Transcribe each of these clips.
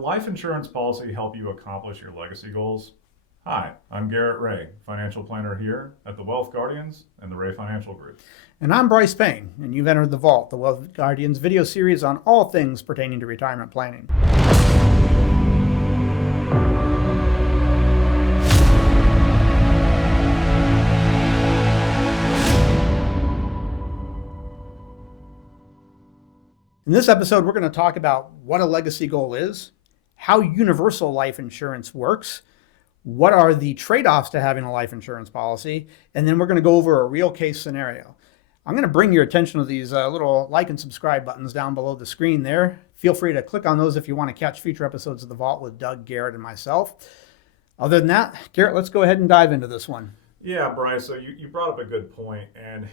Can a life insurance policy help you accomplish your legacy goals? Hi, I'm Garrett Ray, financial planner here at the Wealth Guardians and the Ray Financial Group. And I'm Brice Payne, and you've entered The Vault, the Wealth Guardians video series on all things pertaining to retirement planning. In this episode, we're going to talk about what a legacy goal is, how universal life insurance works, what are the trade-offs to having a life insurance policy, and then we're going to go over a real case scenario. I'm going to bring your attention to these little like and subscribe buttons down below the screen there. Feel free to click on those if you want to catch future episodes of The Vault with Doug, Garrett, and myself. Other than that, Garrett, let's go ahead and dive into this one. Yeah, Brice, so you brought up a good point. And,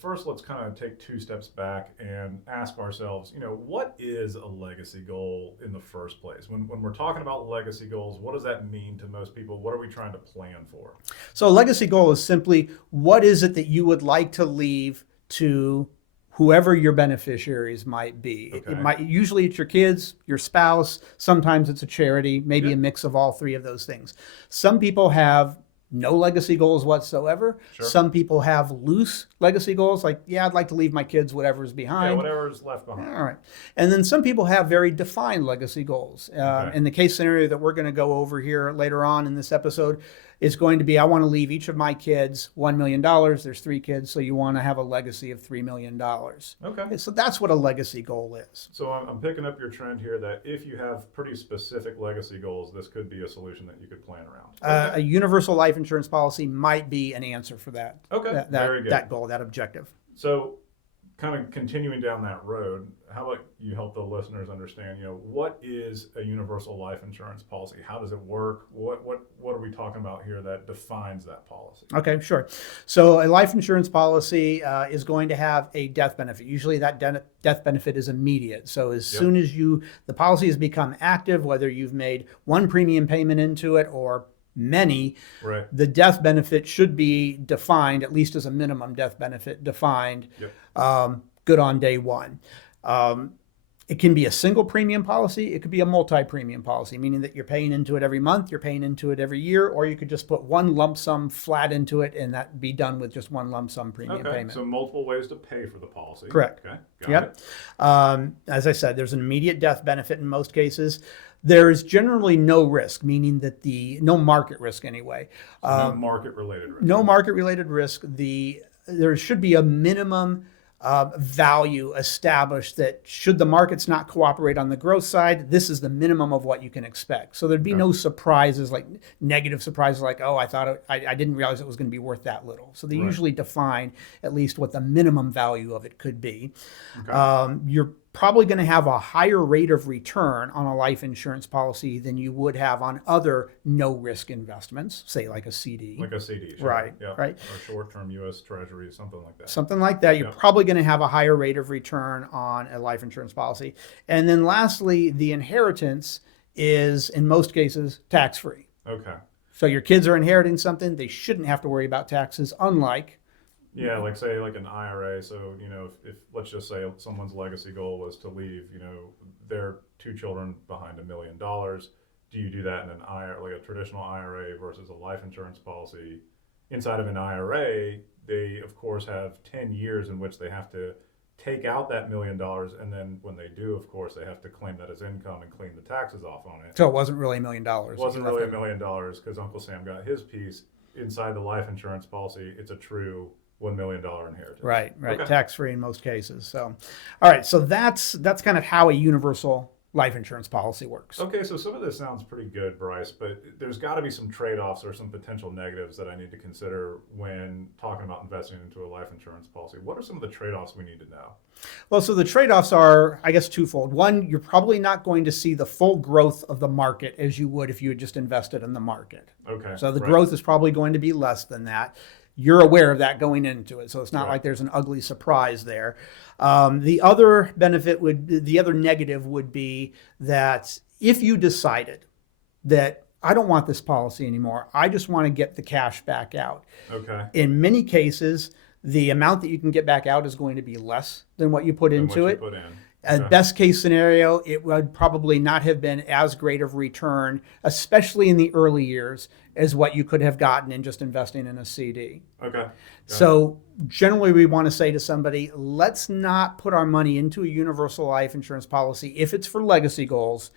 first let's kind of take two steps back and ask ourselves, what is a legacy goal in the first place? When we're talking about legacy goals, what does that mean to most people? What are we trying to plan for? So a legacy goal is simply, what is it that you would like to leave to whoever your beneficiaries might be? Okay. Usually it's your kids, your spouse, sometimes it's a charity, maybe a mix of all three of those things. Some people have no legacy goals whatsoever. Sure. Some people have loose legacy goals, like, I'd like to leave my kids whatever's behind. Yeah, whatever's left behind. All right. And then some people have very defined legacy goals. Okay. In the case scenario that we're going to go over here later on in this episode, is going to be, I want to leave each of my kids $1 million. There's 3 kids, so you want to have a legacy of $3 million. Okay. So that's what a legacy goal is. So I'm picking up your trend here that if you have pretty specific legacy goals, this could be a solution that you could plan around. A universal life insurance policy might be an answer for that. Okay, very good. That goal, that objective. So kind of continuing down that road, how about you help the listeners understand, what is a universal life insurance policy? How does it work? What are we talking about here that defines that policy? Okay, sure. So a life insurance policy is going to have a death benefit. Usually that death benefit is immediate. So as soon as the policy has become active, whether you've made one premium payment into it or many, right, the death benefit should be defined, at least as a minimum death benefit defined, good on day one. It can be a single premium policy. It could be a multi-premium policy, meaning that you're paying into it every month, you're paying into it every year, or you could just put one lump sum flat into it and that be done with just one lump sum premium payment. So multiple ways to pay for the policy. Correct. Okay, got it. As I said, there's an immediate death benefit in most cases. There is generally no risk, meaning that no market risk anyway. So no market-related risk. No market-related risk. There should be a minimum value established that should the markets not cooperate on the growth side, this is the minimum of what you can expect. So there'd be no surprises, like negative surprises, like, I didn't realize it was going to be worth that little. So they usually define at least what the minimum value of it could be. Okay. You're probably going to have a higher rate of return on a life insurance policy than you would have on other no-risk investments, say like a CD. Like a CD, sure. Right, Yeah. right. Or short-term U.S. Treasury, something like that. Something like that. You're probably going to have a higher rate of return on a life insurance policy. And then lastly, the inheritance is, in most cases, tax-free. Okay. So your kids are inheriting something, they shouldn't have to worry about taxes, unlike... Yeah, like say like an IRA. So, if let's just say someone's legacy goal was to leave, their 2 children behind $1 million. Do you do that in an IRA, like a traditional IRA versus a life insurance policy? Inside of an IRA, they of course have 10 years in which they have to take out that $1 million, and then when they do, of course, they have to claim that as income and clean the taxes off on it. So it wasn't really $1 million. It wasn't really $1 million because Uncle Sam got his piece. Inside the life insurance policy, it's a true $1 million inheritance. Right. Okay. Tax-free in most cases. So, all right. So that's kind of how a universal life insurance policy works. Okay, so some of this sounds pretty good, Brice, but there's got to be some trade-offs or some potential negatives that I need to consider when talking about investing into a life insurance policy. What are some of the trade-offs we need to know? Well, so the trade-offs are, I guess, twofold. One, you're probably not going to see the full growth of the market as you would if you had just invested in the market. Okay. So the growth is probably going to be less than that. You're aware of that going into it, so it's not like there's an ugly surprise there. The other negative would be that if you decided that I don't want this policy anymore, I just want to get the cash back out. Okay. In many cases, the amount that you can get back out is going to be less than what you put into it. Okay. Best case scenario, it would probably not have been as great of return, especially in the early years, as what you could have gotten in just investing in a CD. Okay. So generally we want to say to somebody, let's not put our money into a universal life insurance policy if it's for legacy goals,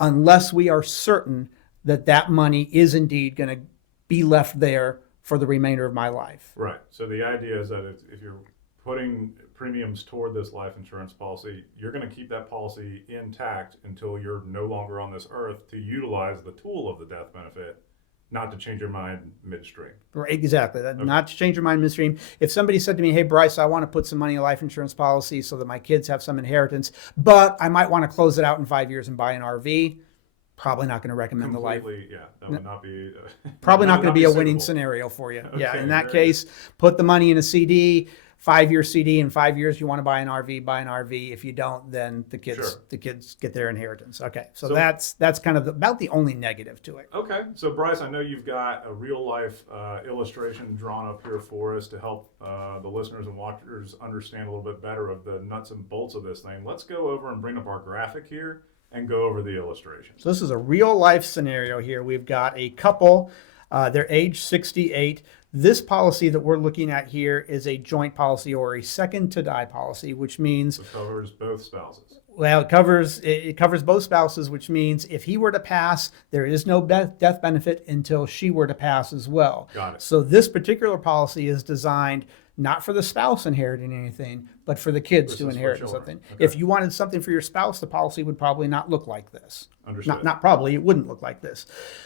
unless we are certain that that money is indeed going to be left there for the remainder of my life. Right. So the idea is that if you're putting premiums toward this life insurance policy, you're going to keep that policy intact until you're no longer on this earth to utilize the tool of the death benefit, not to change your mind midstream. Right, exactly. Not to change your mind midstream. If somebody said to me, hey, Brice, I want to put some money in a life insurance policy so that my kids have some inheritance, but I might want to close it out in 5 years and buy an RV, probably not going to recommend the life. Yeah, that would not be... Probably not going to be a suitable. winning scenario for you. Okay, Yeah, in that very case, put the money in a CD, 5-year CD. In 5 years, you want to buy an RV, buy an RV. If you don't, then the kids get their inheritance. Okay, so that's kind of about the only negative to it. Okay, so Brice, I know you've got a real life illustration drawn up here for us to help the listeners and watchers understand a little bit better of the nuts and bolts of this thing. Let's go over and bring up our graphic here and go over the illustration. So this is a real life scenario here. We've got a couple, they're age 68. This policy that we're looking at here is a joint policy or a second to die policy, which means It covers both spouses. well, it covers both spouses, which means if he were to pass, there is no death benefit until she were to pass as well. Got it. So this particular policy is designed not for the spouse inheriting anything, but for the kids to inherit something. Okay. If you wanted something for your spouse, the policy would probably not look like this. Understood. Not probably, it wouldn't look like this.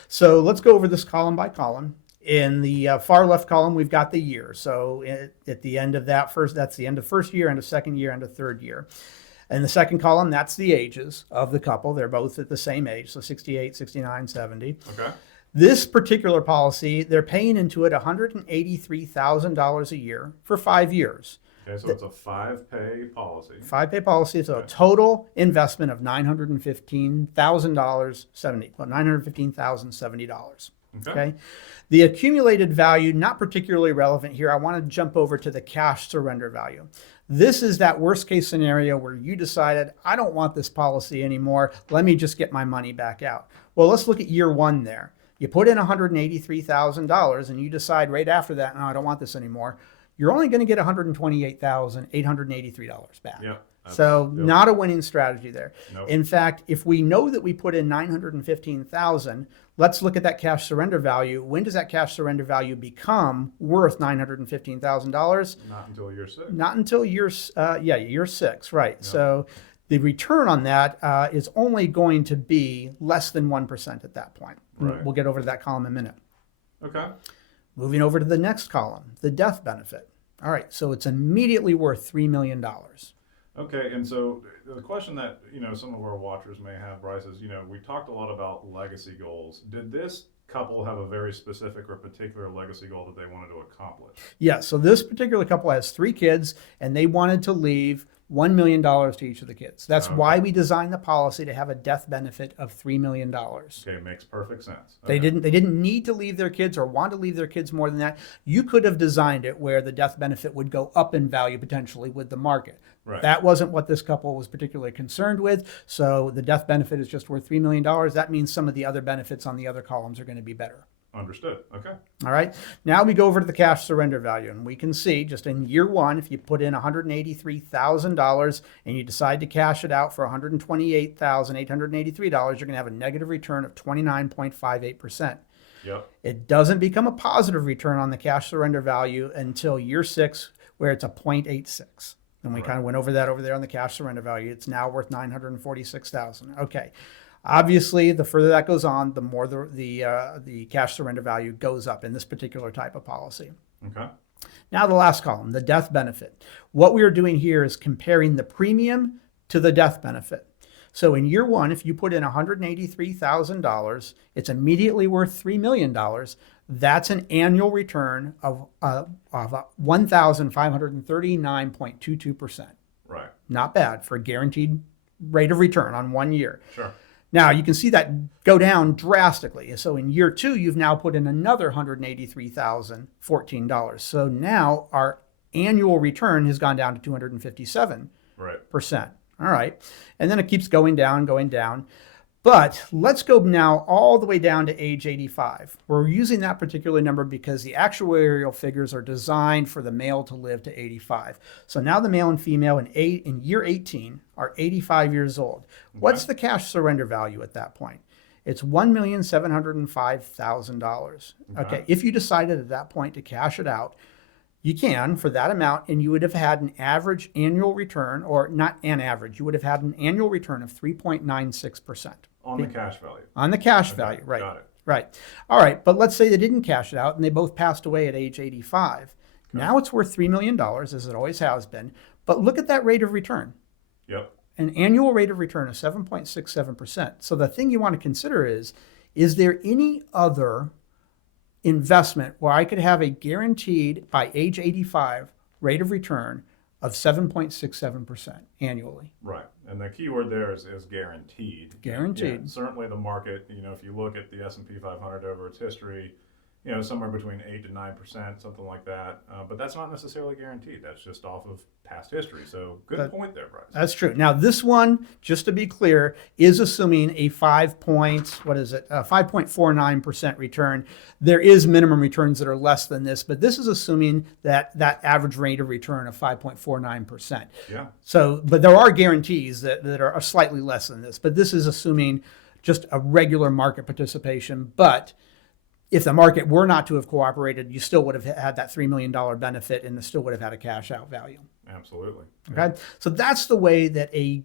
So let's go over this column by column. In the far left column, we've got the year. So at the end of that's the end of first year, end of second year, end of third year. In the second column, that's the ages of the couple. They're both at the same age, so 68, 69, 70. Okay. This particular policy, they're paying into it $183,000 a year for 5 years. Okay, so it's a 5-pay policy. 5-pay policy, so a total investment of $915,070. Okay. The accumulated value, not particularly relevant here. I want to jump over to the cash surrender value. This is that worst case scenario where you decided, I don't want this policy anymore. Let me just get my money back out. Well, let's look at year one there. You put in $183,000 and you decide right after that, no, I don't want this anymore. You're only going to get $128,883 back. Yep. So not a winning strategy there. Nope. In fact, if we know that we put in $915,000, let's look at that cash surrender value. When does that cash surrender value become worth $915,000? Not until year 6. Not until year 6, right? Yep. So the return on that is only going to be less than 1% at that point. Right. We'll get over to that column in a minute. Okay. Moving over to the next column, the death benefit. All right, so it's immediately worth $3 million. Okay, and so the question that some of our watchers may have, Brice, is we talked a lot about legacy goals. Did this couple have a very specific or particular legacy goal that they wanted to accomplish? Yeah, so this particular couple has 3 kids, and they wanted to leave $1 million to each of the kids. That's why we designed the policy to have a death benefit of $3 million. Okay, makes perfect sense. Okay. They didn't need to leave their kids or want to leave their kids more than that. You could have designed it where the death benefit would go up in value potentially with the market. Right. That wasn't what this couple was particularly concerned with. So the death benefit is just worth $3 million. That means some of the other benefits on the other columns are going to be better. Understood. Okay. All right. Now we go over to the cash surrender value, and we can see just in year one, if you put in $183,000 and you decide to cash it out for $128,883, you're going to have a negative return of 29.58%. Yep. It doesn't become a positive return on the cash surrender value until year 6, where it's a 0.86. And we kind of went over that over there on the cash surrender value. It's now worth $946,000. Okay. Obviously, the further that goes on, the more the cash surrender value goes up in this particular type of policy. Okay. Now the last column, the death benefit. What we are doing here is comparing the premium to the death benefit. So in year one, if you put in $183,000, it's immediately worth $3 million. That's an annual return of 1,539.22%. Right. Not bad for a guaranteed rate of return on 1 year. Sure. Now, you can see that go down drastically. So in year 2, you've now put in another $183,014. So now our annual return has gone down to 257%. Right. All right. And then it keeps going down, going down. But let's go now all the way down to age 85. We're using that particular number because the actuarial figures are designed for the male to live to 85. So now the male and female in year 18 are 85 years old. Okay. What's the cash surrender value at that point? It's $1,705,000. Okay. If you decided at that point to cash it out, you can for that amount, and you would have had an average annual return, or not an average, you would have had an annual return of 3.96%. On the cash value. On the cash value, right. Got it. Right. All right. But let's say they didn't cash it out and they both passed away at age 85. Okay. Now it's worth $3 million, as it always has been. But look at that rate of return. Yep. An annual rate of return of 7.67%. So the thing you want to consider is there any other investment where I could have a guaranteed by age 85 rate of return of 7.67% annually? Right. And the key word there is guaranteed. Guaranteed. Yeah, certainly the market, if you look at the S&P 500 over its history, somewhere between 8 to 9%, something like that. But that's not necessarily guaranteed. That's just off of past history. So good point there, Brice. That's true. Now this one, just to be clear, is assuming a 5.49% return. There is minimum returns that are less than this, but this is assuming that average rate of return of 5.49%. Yeah. So, but there are guarantees that are slightly less than this, but this is assuming just a regular market participation. But if the market were not to have cooperated, you still would have had that $3 million benefit and still would have had a cash out value. Absolutely. Okay. Yeah. So that's the way that a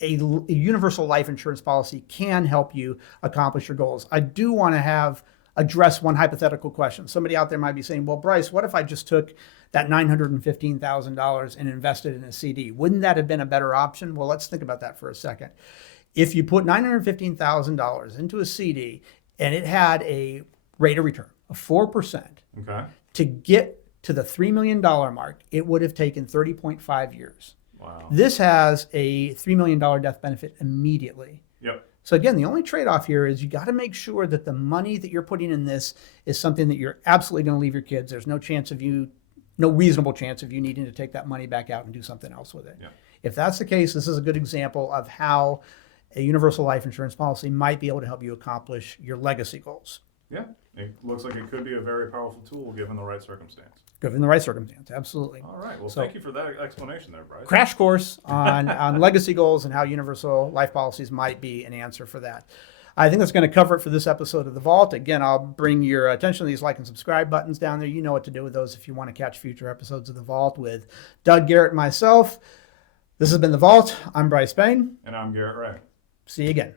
universal life insurance policy can help you accomplish your goals. I do want to address one hypothetical question. Somebody out there might be saying, well, Brice, what if I just took that $915,000 and invested in a CD? Wouldn't that have been a better option? Well, let's think about that for a second. If you put $915,000 into a CD and it had a rate of return of 4%, okay, to get to the $3 million mark, it would have taken 30.5 years. Wow. This has a $3 million death benefit immediately. Yep. So again, the only trade-off here is you got to make sure that the money that you're putting in this is something that you're absolutely going to leave your kids. There's no reasonable chance of you needing to take that money back out and do something else with it. Yeah. If that's the case, this is a good example of how a universal life insurance policy might be able to help you accomplish your legacy goals. Yeah, it looks like it could be a very powerful tool given the right circumstance. Given the right circumstance, absolutely. All right. Well, thank you for that explanation there, Brice. Crash course on legacy goals and how universal life policies might be an answer for that. I think that's going to cover it for this episode of The Vault. Again, I'll bring your attention to these like and subscribe buttons down there. You know what to do with those if you want to catch future episodes of The Vault with Doug, Garrett, and myself. This has been The Vault. I'm Brice Payne. And I'm Garrett Ray. See you again.